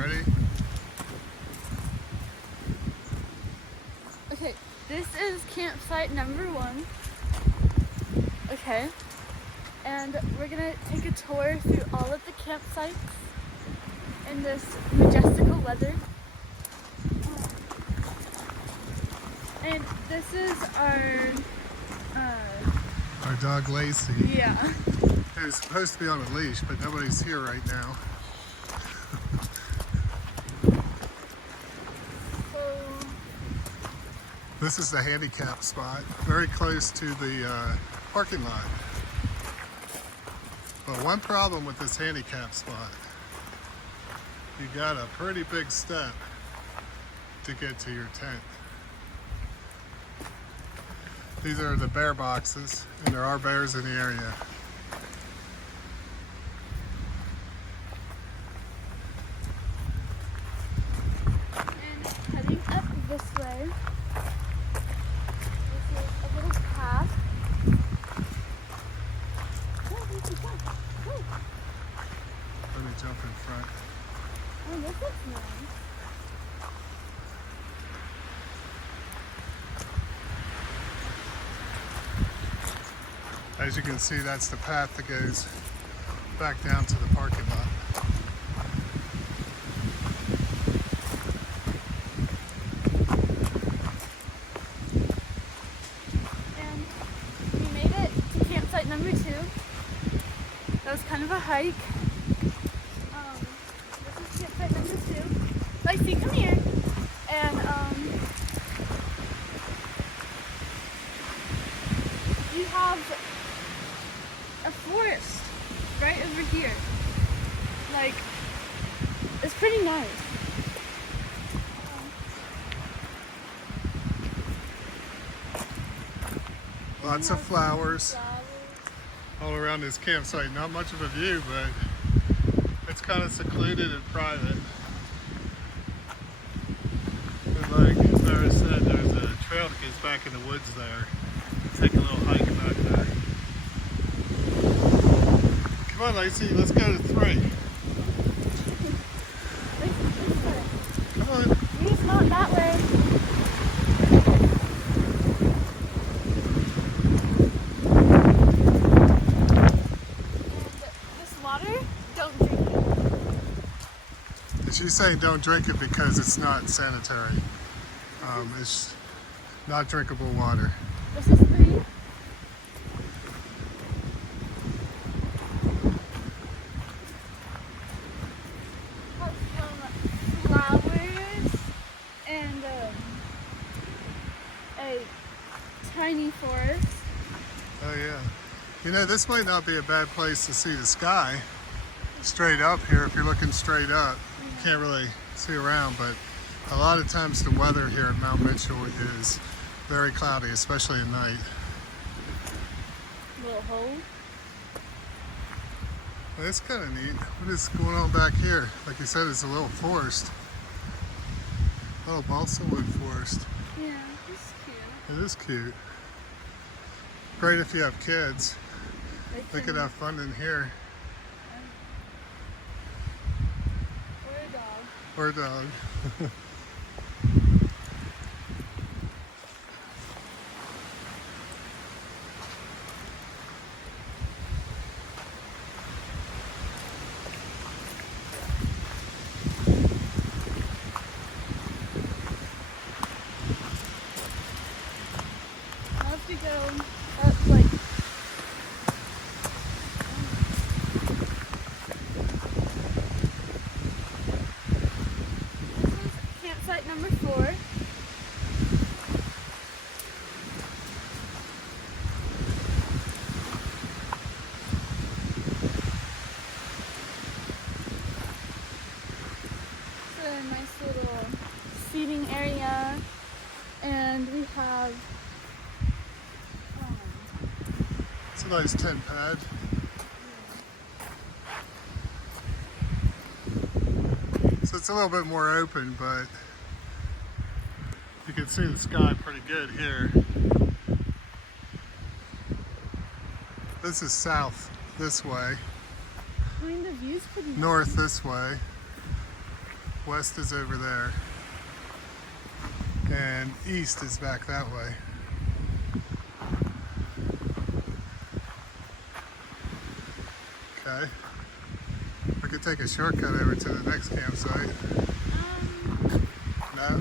ready? Okay, this is campsite number 1. Okay, and we're gonna take a tour through all of the campsites in this majestical weather. And this is our dog Lacey. Yeah. Who's supposed to be on a leash, but nobody's here right now. This is the handicap spot, very close to the parking lot. But one problem with this handicap spot, you got a pretty big step to get to your tent. These are the bear boxes, and there are bears in the area. And heading up this way, this is a little path. Let me jump in front. Oh, this looks nice. As you can see, that's the path that goes back down to the parking lot. And we made it to campsite number 2. That was kind of a hike. This is campsite number 2. Lacey, come here. And you have a forest right over here. Like, it's pretty nice. Lots of flowers all around this campsite. Not much of a view, but it's kind of secluded and private. And like Sarah said, there's a trail that goes back in the woods there. Take a little hike back there. Come on, Lacey, let's go to 3. Come on. It's not that way. And this water, don't drink it. And she's saying don't drink it because it's not sanitary. It's not drinkable water. This is 3. Some flowers and a tiny forest. Oh yeah. You know, this might not be a bad place to see the sky. Straight up here, if you're looking straight up, you can't really see around, but a lot of times the weather here at Mount Mitchell is very cloudy, especially at night. Little hole. Well, that's kind of neat. What is going on back here? Like you said, it's a little forest. A little balsa wood forest. Yeah, it's cute. It is cute. Great if you have kids. They could can- have fun in here. Or a dog. Or a dog. I'll have to go up like this is campsite number 4. It's a nice little seating area, and we have It's a nice tent pad. So it's a little bit more open, but you can see the sky pretty good here. This is south this way, I mean, the view's pretty nice. north this way. west is over there, and east is back that way. Okay. We could take a shortcut over to the next campsite. No?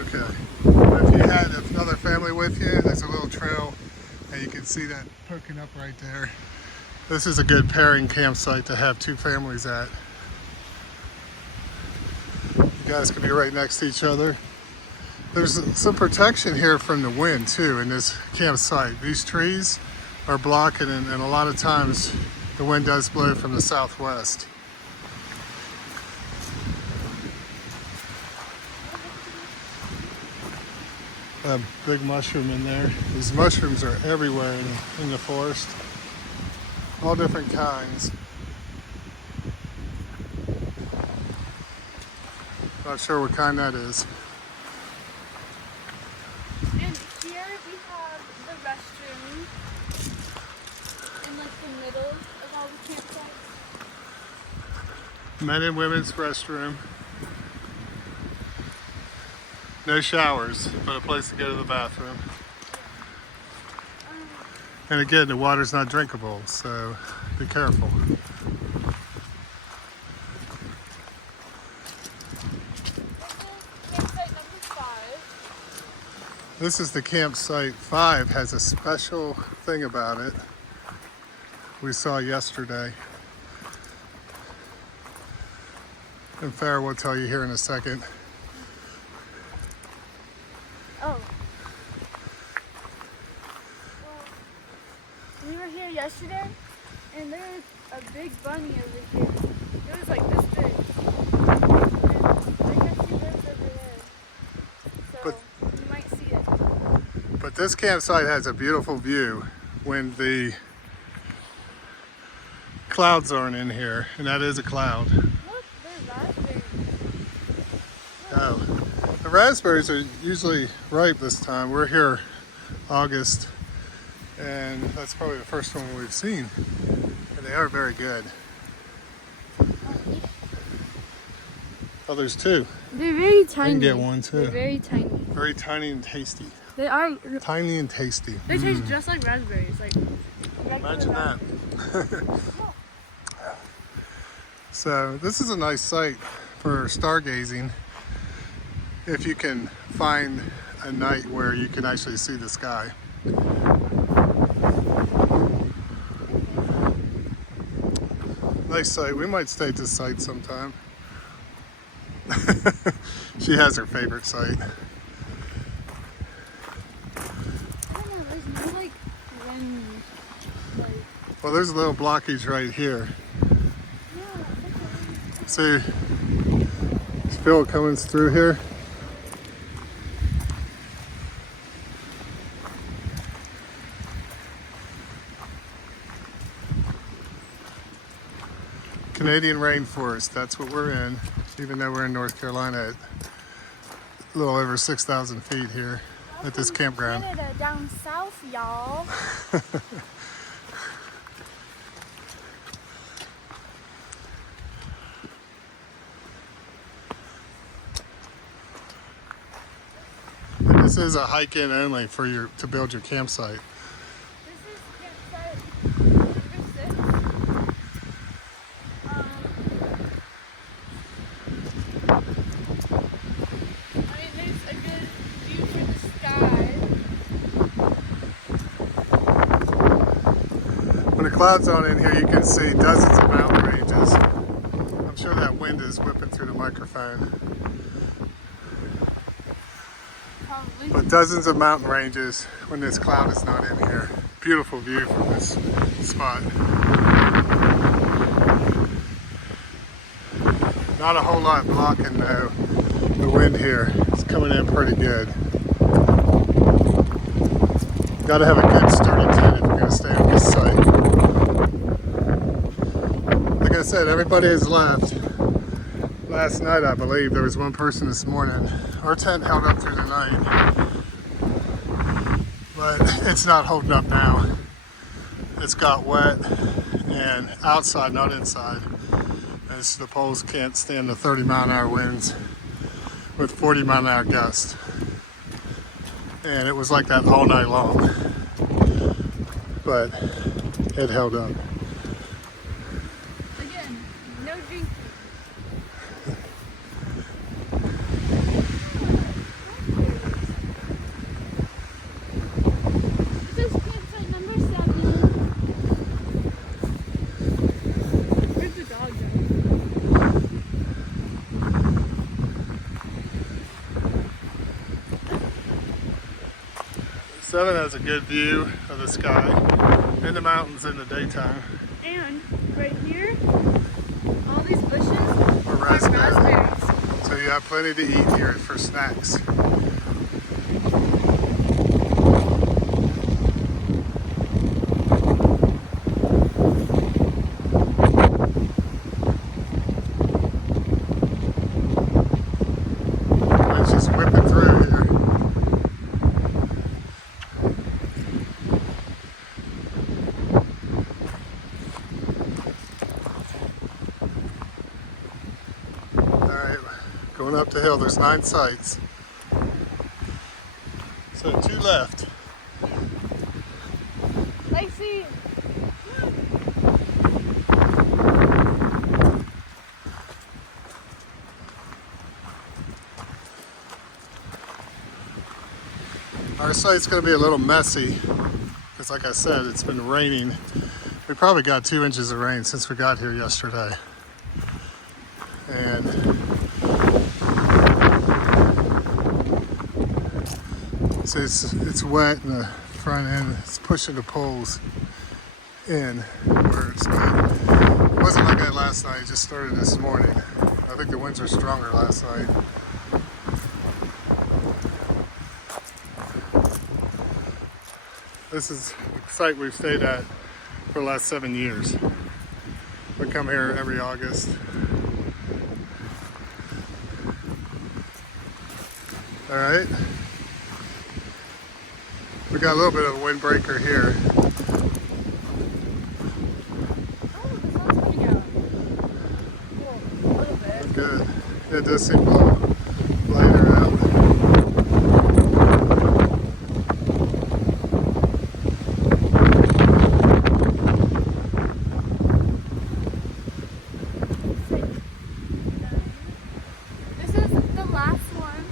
Okay. If you had another family with you, there's a little trail and you can see that poking up right there. This is a good pairing campsite to have two families at. You guys can be right next to each other. There's some protection here from the wind too in this campsite. These trees are blocking, and a lot of times the wind does blow from the southwest. A big mushroom in there. These mushrooms are everywhere in the forest. All different kinds. Not sure what kind that is. And here we have the restroom in like the middle of all the campsites. Men and women's restroom. No showers, but a place to go to the bathroom. And again, the water's not drinkable, so be careful. Campsite number 5. This is the campsite 5, has a special thing about it we saw yesterday. And Farrah will tell you here in a second. Oh. Well, we were here yesterday, and there was a big bunny over here. It was like this big. And I guess he lives over there. So you might see it. But this campsite has a beautiful view when the clouds aren't in here, and that is a cloud. Look, there's raspberries. Oh, the raspberries are usually ripe this time. We're here August, and that's probably the first one we've seen. And they are very good. Oh, there's two. They're very I tiny. can get one too. They're very tiny. Very tiny and tasty. They are. Tiny and tasty. They taste just like raspberries. Like Imagine that. So this is a nice site for stargazing if you can find a night where you can actually see the sky. Nice site. We might stay at this site sometime. She has her favorite site. I don't know. There's no like wind. Like. Well, there's a little blockage right here. Yeah. See, Phil coming through here. Canadian rainforest, that's what we're in, even though we're in North Carolina at a little over 6,000 feet here at this campground. Canada down south, y'all. And this is a hike in only for to build your campsite. This is campsite number 6. I mean, there's a good view to the sky. When the clouds aren't in here, you can see dozens of mountain ranges. I'm sure that wind is whipping through the microphone. Probably. But dozens of mountain ranges when this cloud is not in here. Beautiful view from this spot. Not a whole lot blocking though. The wind here is coming in pretty good. Got to have a good sturdy tent if you're going to stay on this site. Like I said, everybody has left. Last night, I believe, there was one person this morning. Our tent held up through the night, but it's not holding up now. It's got wet, and and outside, not inside, as the poles can't stand the 30-mile-an-hour winds with 40-mile-an-hour gusts. And it was like that all night long, but it held up. Again, no drinking. This is campsite number 7. Where's the dog go? 7 has a good view of the sky and the mountains in the daytime. And right here, all these bushes Or are raspberry. raspberries. So you have plenty to eat here for snacks. It's just whipping through here. Alright, going up the hill, there's 9 sites. So 2 left. Lacey, Our site's going to be a little messy because, like I said, it's been raining. We probably got 2 inches of rain since we got here yesterday. And so it's wet in the front end. It's pushing the poles inwards. But it wasn't like that last night. It just started this morning. I think the winds were stronger last night. This is the site we've stayed at for the last 7 years. We come here every August. All right. We got a little bit of a windbreaker here. oh, the sun's coming out. Well, a little bit. Good. It does seem a little lighter out. This is the last one.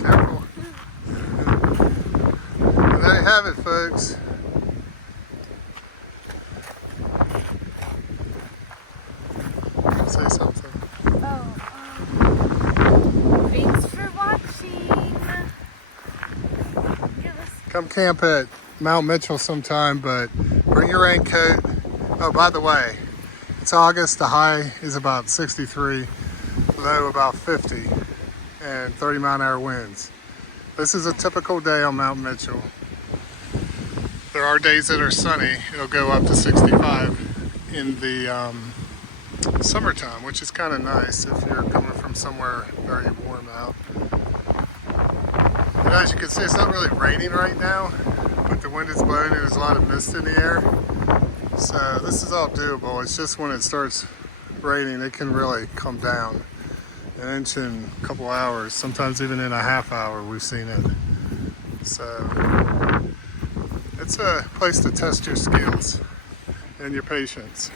Careful. And there you have it, folks. Say something. Oh, thanks for watching. Give us Come camp at Mount Mitchell sometime, but bring your raincoat. Oh, by the way, it's August. The high is about 63, low about 50, and 30-mile-an-hour winds. This is a typical day on Mount Mitchell. There are days that are sunny. It'll go up to 65 in the summertime, which is kind of nice if you're coming from somewhere very warm out. And as you can see, it's not really raining right now, but the wind is blowing and there's a lot of mist in the air. So this is all doable. It's just when it starts raining, it can really come down. An inch in a couple hours, sometimes even in a half hour, we've seen it. So it's a place to test your skills and your patience.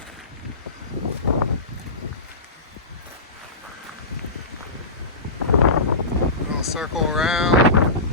We'll circle around.